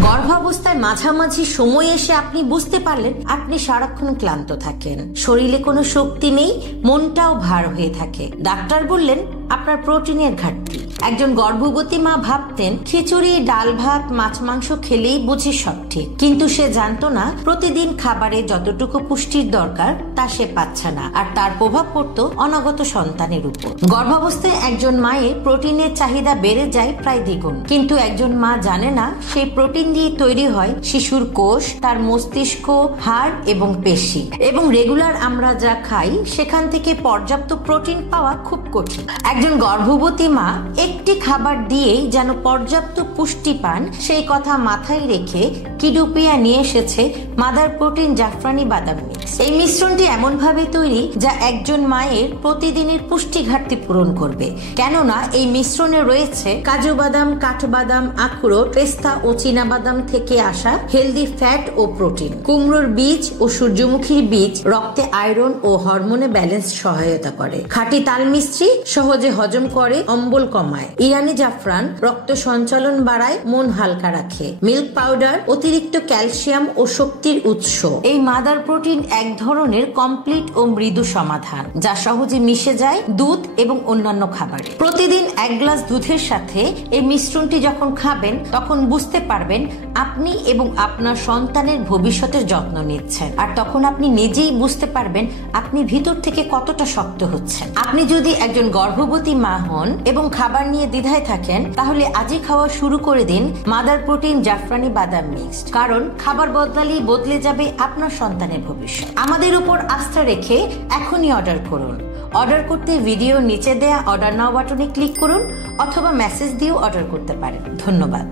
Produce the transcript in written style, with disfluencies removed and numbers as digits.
গর্ভাবস্থায় মাঝামাঝি সময় এসে আপনি বুঝতে পারলেন আপনি সারাক্ষণ ক্লান্ত থাকেন, শরীরে কোনো শক্তি নেই, মনটাও ভার হয়ে থাকে। ডাক্তার বললেন আপনার প্রোটিনের ঘাটতি। একজন গর্ভবতী মা ভাবতেন খিচুড়ি, ডাল ভাত, মাছ মাংস খেলেই বুঝি সব ঠিক, কিন্তু সে জানতো না প্রতিদিন খাবারে যতটুকু পুষ্টির দরকার তা সে পাচ্ছে না, আর তার প্রভাব পড়তো অনাগত সন্তানের উপর। গর্ভাবস্থায় একজন মায়ের প্রোটিনের চাহিদা বেড়ে যায় প্রায় দ্বিগুণ, কিন্তু একজন মা জানে না সেই প্রোটিন দিয়ে তৈরি হয় শিশুর কোষ, তার মস্তিষ্ক, হাড় এবং পেশি। এবং রেগুলার আমরা যা খাই সেখান থেকে পর্যাপ্ত প্রোটিন পাওয়া খুব কঠিন। একজন গর্ভবতী মা একটি খাবার দিয়েই যেন পর্যাপ্ত পুষ্টি পান, সেই কথা মাথায় রেখে কিডোপিয়া নিয়ে এসেছে মাদার প্রোটিন জাফরানি বাদাম মিক্স। এই মিশ্রণটি এমন ভাবে তৈরি যা একজন মায়ের প্রতিদিনের পুষ্টি ঘাটতি পূরণ করবে, কেননা এই মিশ্রণে রয়েছে কাজু বাদাম, কাঠবাদাম, আখরোট, পেস্তা ও চীনা বাদাম থেকে আসা হেলদি ফ্যাট ও প্রোটিন। কুমড়োর বীজ ও সূর্যমুখীর বীজ রক্তে আয়রন ও হরমোনে ব্যালেন্স সহায়তা করে। খাঁটি তাল মিস্ত্রি সহজে হজম করে, অম্বল কমায়। ইরানি জাফরান রক্ত সঞ্চালন বাড়ায়, মন হালকা রাখে। মিল্ক পাউডার অতিরিক্ত ক্যালসিয়াম ও শক্তির উৎস। এই মাদার প্রোটিন এক ধরনের কমপ্লিট ও মৃদু সমাধান যা সহজে মিশে যায় দুধ এবং অন্যান্য খাবারে। প্রতিদিন 1 গ্লাস দুধের সাথে এই মিশ্রণটি যখন খাবেন তখন বুঝতে পারবেন আপনি এবং আপনার সন্তানের ভবিষ্যতের যত্ন নিচ্ছেন, আর তখন আপনি নিজেই বুঝতে পারবেন আপনি ভিতর থেকে কতটা শক্ত হচ্ছেন। আপনি যদি একজন গর্ভবতী মা হন এবং খাবার নিয়ে দ্বিধায় থাকেন, তাহলে আজই খাওয়া শুরু করে দিন মাদার প্রোটিন জাফরানি বাদাম মিক্সড, কারণ খাবার বদলালেই বদলে যাবে আপনার সন্তানের ভবিষ্যৎ। আমাদের উপর আস্থা রেখে এখনই অর্ডার করুন। অর্ডার করতে ভিডিও নিচে দেয়া অর্ডার নাও বাটনে ক্লিক করুন অথবা মেসেজ দিয়েও অর্ডার করতে পারেন। ধন্যবাদ।